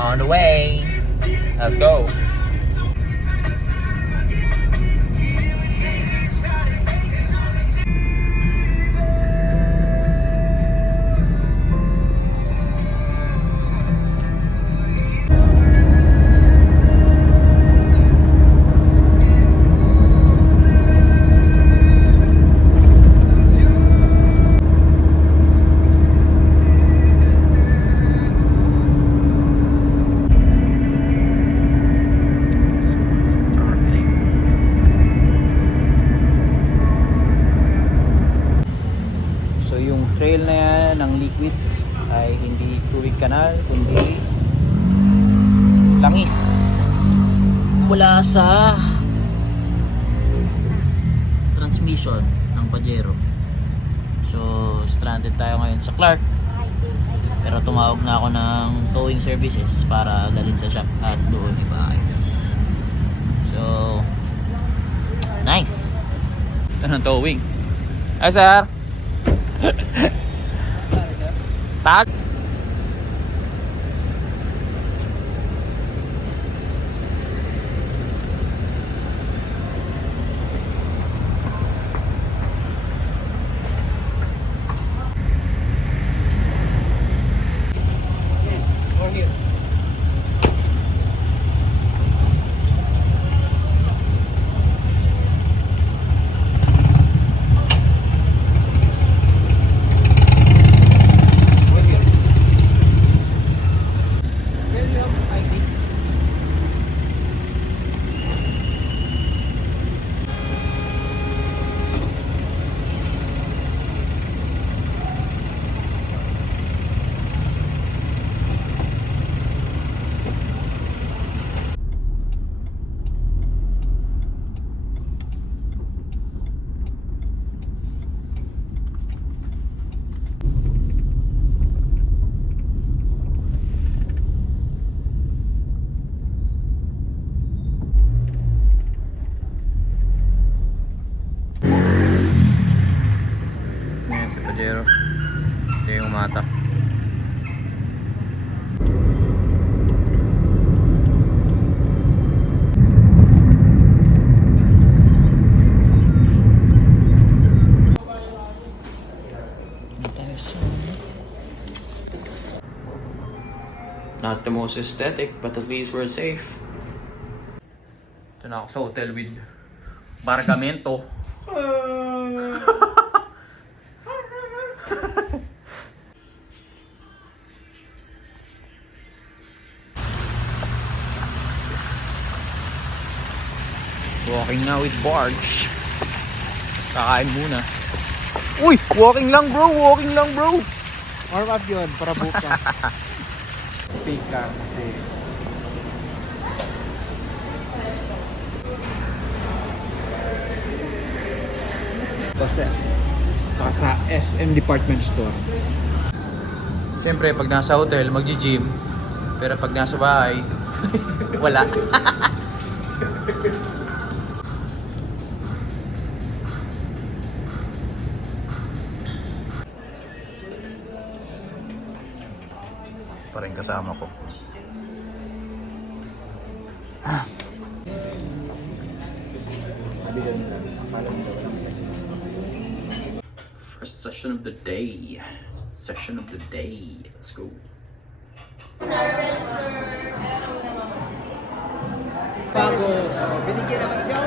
On the way. Let's go. Trail na yan ng liquid ay hindi tubig kanal kundi langis mula sa transmission ng Pajero. So stranded tayo ngayon sa Clark, pero tumawag na ako ng towing services para dalhin sa shop at doon ipaayos. So nice. Ito ng towing. Hi sir. Tak. Pajero. Ito yung mata. Not the most aesthetic, but at least we're safe. Ito na ako sa hotel with Bargamento. Walking now with Barge. Kakain muna. Uy! Walking lang bro! Walking lang bro! Warm up yun para bukas. Fake lang kasi baka sa SM Department Store. Siyempre pag nasa hotel magji-gym. Pero pag nasa bahay wala. Pa rin kasama ko. First session of the day. Session of the day. Let's go. Bago, binigyan naman niya.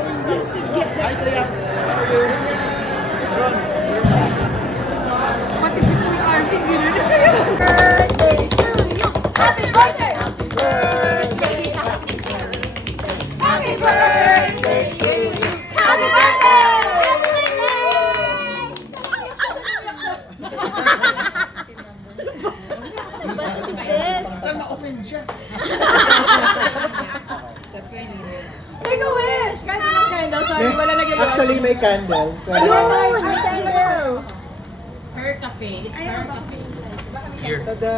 Ay, kaya. Ron. Pati si Kuya Arvin, gano'n na kayo. Birthday to you! Happy birthday! Happy birthday! Happy birthday! Happy birthday to you! Happy birthday! Saan ma-offend siya? Take a wish! Kahit anong candle, sorry, wala lagay yung Actually, may candle. Ayun! May candle! Her cafe. It's her cafe. Here. Tada!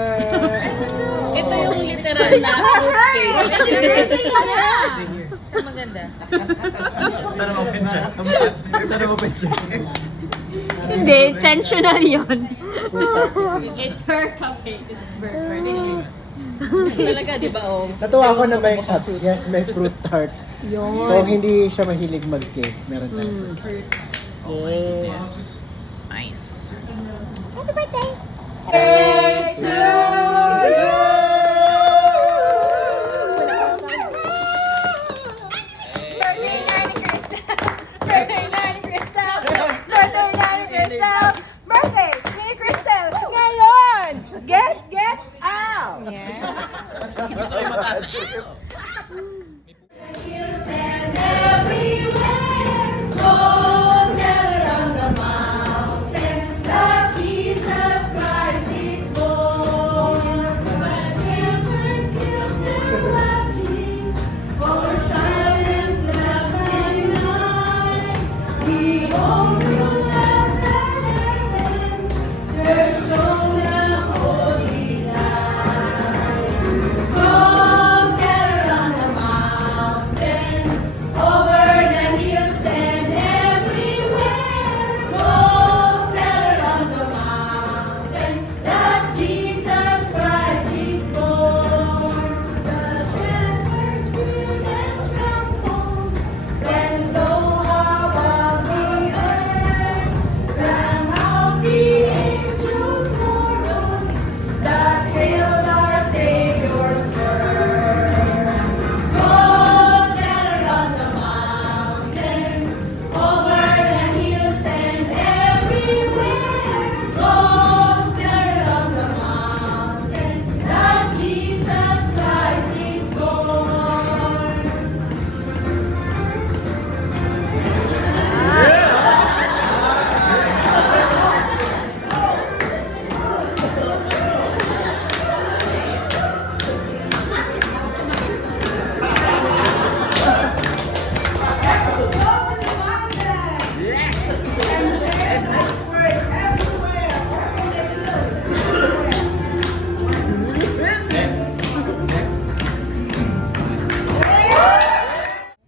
Ito yung literal na fruit cake. Saan maganda? Sana ma-open siya. Sana ma-open siya. Hindi, intentional yun. It's her cafe. It's birthday. Talaga, di ba? Oh. Natuwa ako na may shop. Yes, may fruit tart. Yun. Kung hindi siya mahilig mag-cake, meron tayong fruit tart. Yes. Nice. Happy birthday! Birthday Nanny Crystal! Birthday Nanny Crystal! Birthday ni Crystal! Ngayon! Get out! Gusto ko yung mataas.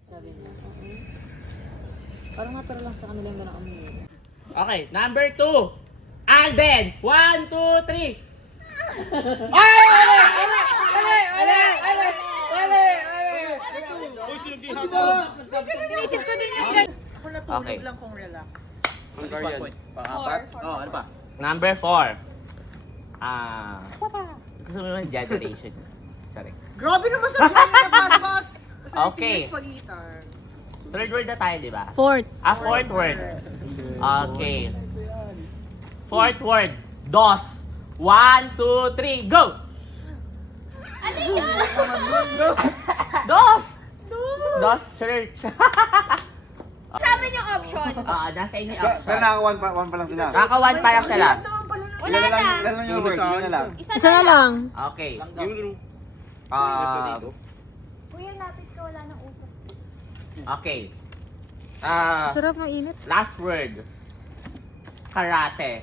Sabi niya, parang natural lang sa kanila yung gano'ng umiiyak. Okay, number 2. Alden! 1, 2, 3. Inisip ko din yung Okay. lang kung relax. Oh, ano pa? Number 4. Gusto mo yung generation. Sorry. Grabe naman sa China na bad. Okay. Pag-guitar. Third word na tayo, di ba? fourth. Fourth word. Okay. Fourth word. DOS. 1, 2, 3, go! Ano yun? DOS! DOS search. Sabi niyo options. Nasa inyo yung Pero option. naka one pa lang sila. Kaka-1 pa lang sila. Wala na. Ilan lang yung word? Ilan na lang. Isa na lang. Okay. Kuya, lapit ka. Wala nang usap. Okay. Sarap ng init. Last word. Karate.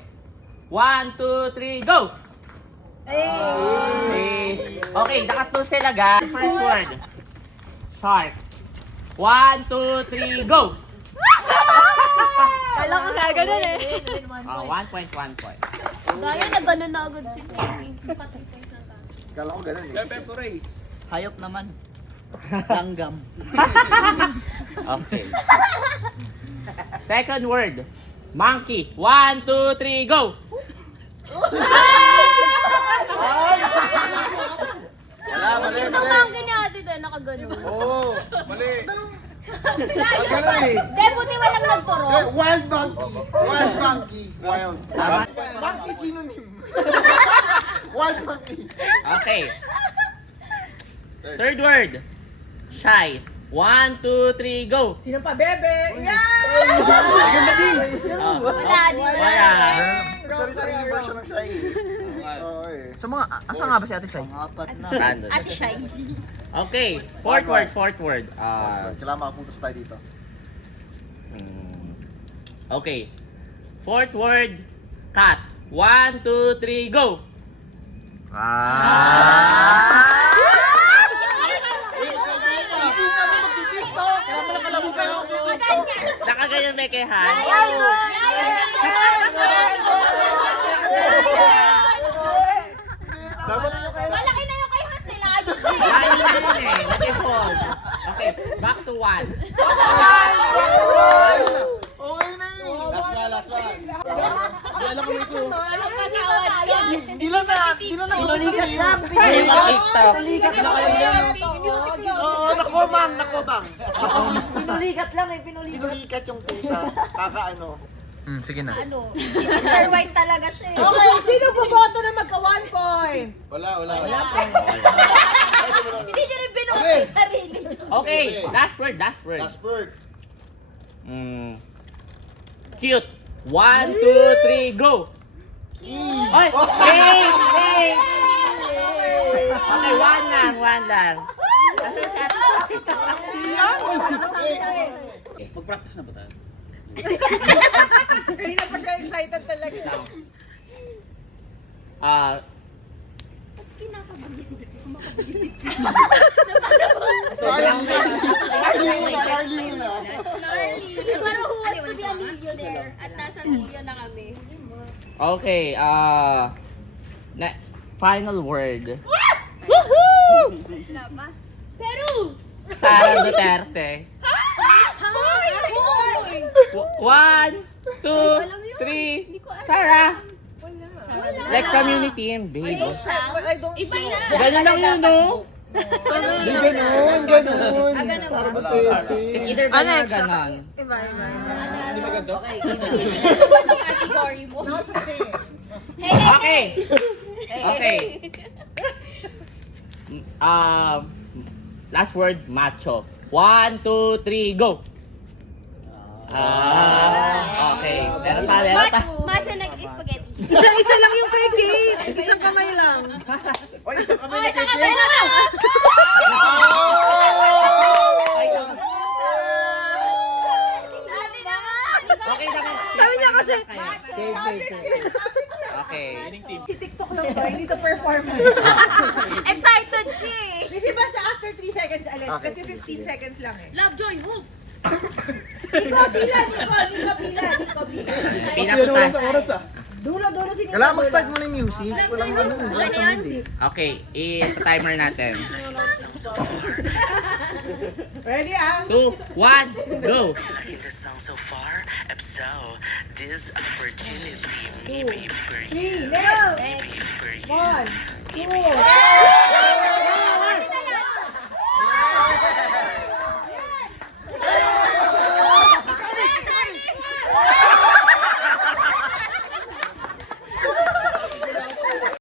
1, 2, 3, go! Okay, nakatlo sila guys. First word. Shark. 1, 2, 3, go! Kala ko gaganon eh. 1 point, 1 point. Gaya na gano'n na agad sila. Kala ko ganun eh. Hayop naman. Langgam. Okay. Second word. Monkey. 1, 2, 3, go! Ito monkey ni ate doon, nakaganon. Oo, mali. Ganun eh. Hindi, buti walang nagturo. Wild monkey. Wild monkey. Wild. Tama. Monkey synonym. Wild monkey. Okay. Third word. Shy. 1, 2, 3, go! Sino pa, bebe? Yeah! Oh. Wala, di ba? Wala. Sari-sariling version ng Shai. Oo eh. Sa mga, asa nga ba si Ate Shai? Apat na. Random. Ate Shy. Okay. Fourth word, fourth word. Kailangan makapunta tayo dito. Okay. Fourth word. Cat. 1, 2, 3, go! Nakaganyan may kehan. Malaki na yung kay Hans Nag-evolve. Okay, back to 1. Okay na yun. Last one. Wala ko ito. Hindi lang Pinulikat lang. Ay, mag-TikTok. Oo, nakobang. Pinulikat lang eh, pinulikat. Pinulikat yung pusa. Kakaano. Sige na. Mr. White talaga siya eh. Okay, sino boboto na magka 1 point? Wala. Hindi niyo rin binuhat yung sarili. Okay, last word. Last word. Cute. 1, 2, 3, go! Ay! Hey! Okay, one lang. Mag-practice na ba tayo? Kanina pa siya excited talaga. Carly muna. Pero who wants to be a millionaire? At nasa million na kami. Okay, final word. Peru! Sara Duterte. 1, 2, 3. Sarah! Like community and babe. Iba na. Ganun lang yun, no? Hindi ganun. Para ba It's either ganun or ganon. Iba. Hindi maganda? category mo. Okay. Okay. Last word, macho. 1, 2, 3, go! Okay. Meron pa. Macho nag-spaghetti. Isa lang yung kay Kate. Isang kamay lang. O, isang kamay na Isang kay kamay na lang! Okay, Sabi niya kasi, Save. Okay. Si TikTok lang to, hindi to performance. Excited siya eh. Kasi basta after 3 seconds alis, kasi 15 seconds lang eh. Lovejoy, hold. Nico pila. Pinaputas. Dulo si Nico. Kailangan mag-start mo na yung music. Walang ano. Walang sound eh. Okay, i-timer natin. Ready ah? 2, 1, go! Liking the song so far, so this opportunity may be for you, 3, next! may be for you. 1, 2,